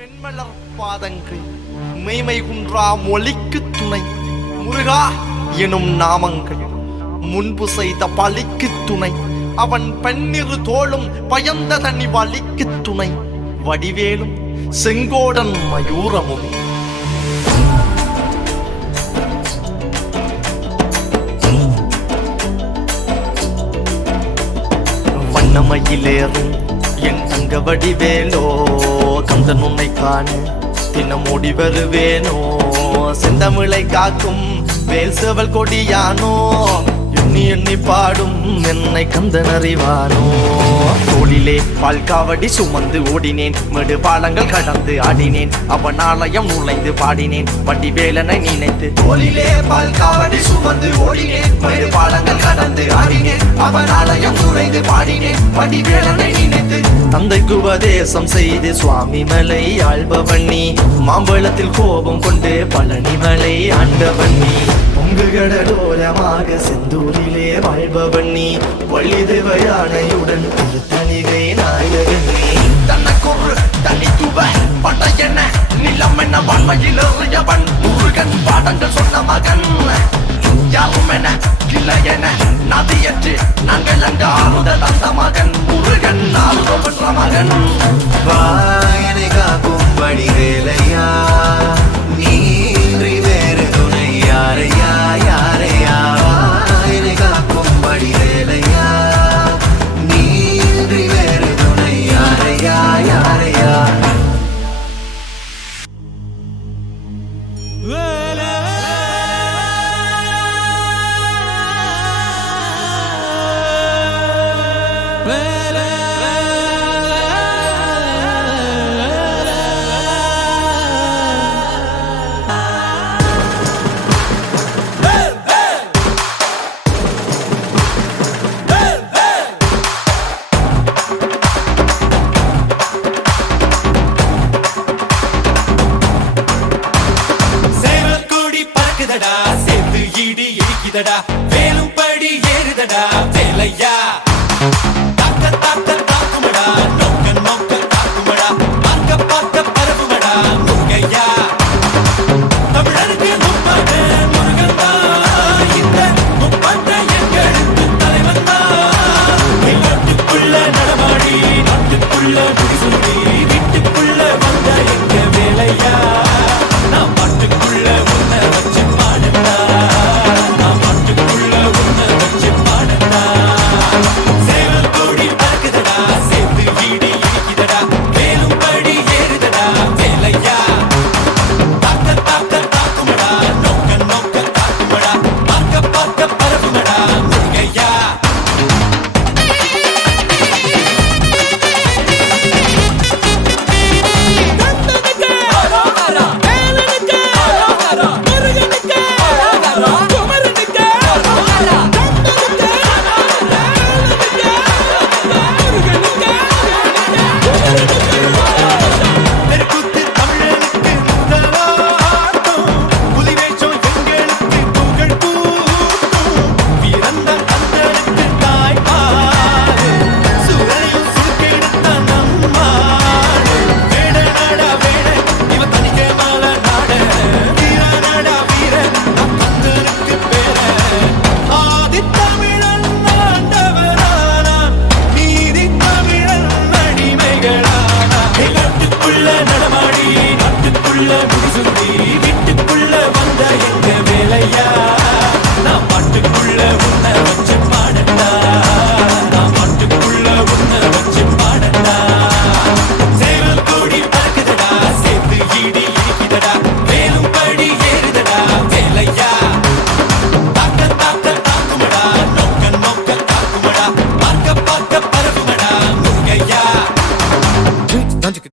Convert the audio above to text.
மென்மலர் பாதங்கள் மெய்மை குன்றா மொழிக்கு துணை முருகா எனும் நாமங்கள் முன்பு செய்த பழிக்கு துணை அவன் பன்னிரு தோளும் பயந்த தனி வலிக்கு துணை வடிவேலும் செங்கோடன் மயூரமும் வண்ணமயிலேறும் என் தங்க வடிவேலோ கந்தன் உன்னை காண தினமோடி வருவேனோ செந்தமிழை காக்கும் வேல் செவல் கொடியானோ எண்ணி எண்ணி பாடும் என்னை கந்தன் அறிவானோ தோளிலே பால்காவடி சுமந்து ஓடினேன் மேடு பாலங்கள் கடந்து ஆடினேன் அவன் ஆலயம் நுழைந்து பாடினேன் வடிவேலனை நினைத்து தோளிலே பால்காவடி சுமந்து ஓடினேன் மேடு பாலங்கள் கடந்து ஆடினேன் அவன் ஆலயம் நுழைந்து பாடினேன் வடிவேலனை நினைத்து தந்தைக்கு உபதேசம் செய்து சுவாமி மலை ஆள்பவன் நீ மாம்பழத்தில் கோபம் கொண்டு பழனி மலை ஆண்டவன் நீ பொங்கு கடலோரமாக செந்தூரிலே வாழ்பவன் நீ வள்ளிதேவ யானையுடன் திருத்தணிகை நாயகன் நீ தனக்கொரு தனித்துவ படையென நிலம் என வன்மையில் எறியவன் முருகன் பாடங்கள் சொன்ன மகன் யாரும் என கிளை என நதியற்று நாங்கள் அங்க ஆறுத தந்த மகன் முருகன் ஆறுதவன்ற மகன் வாயனை காக்கும் வடிவேலையா நீன்றி வேறு துணை யாரையா யாரையா வாயனை காக்கும் வடிவேலையா நீன்றி வேறு துணை யாரையா யாரையா சேர்த்து இடி இடிக்குதடா வேலும் படி ஏறுதடா வேலையா தாக்க தாக்க தாக்குமடா நோக்க நோக்க தாக்குமடா பார்க்க பார்க்க பரவுமடா முருகையா தமிழருக்கு முப்பாட்ட முருகன் தான் இந்த முப்பாட்ட எங்களுக்கு தலைவன் தான் நாட்டுக்குள்ள நடமாடி நாட்டுக்குள்ள முடிசூடி வீட்டுக்குள்ள வந்த எங்க வேலையா நான் பாட்டுக்குள்ள உன்னை வச்சு பாடட்டா நான் பாட்டுக்குள்ள உன்னை வச்சு பாடட்டா சேவல் கோடி பறக்குதடா சேர்த்து ஈடி இடிக்குதடா வேலும் படி ஏறுதடா வேலையா தாக்க தாக்க தாக்குமடா நோக்க நோக்க தாக்குமடா பார்க்க பார்க்க பரவுமடா முருகையா நடமாடி நாட்டுக்குள்ள முடிசூடி வீட்டுக்குள்ள வந்த எங்க வேலையா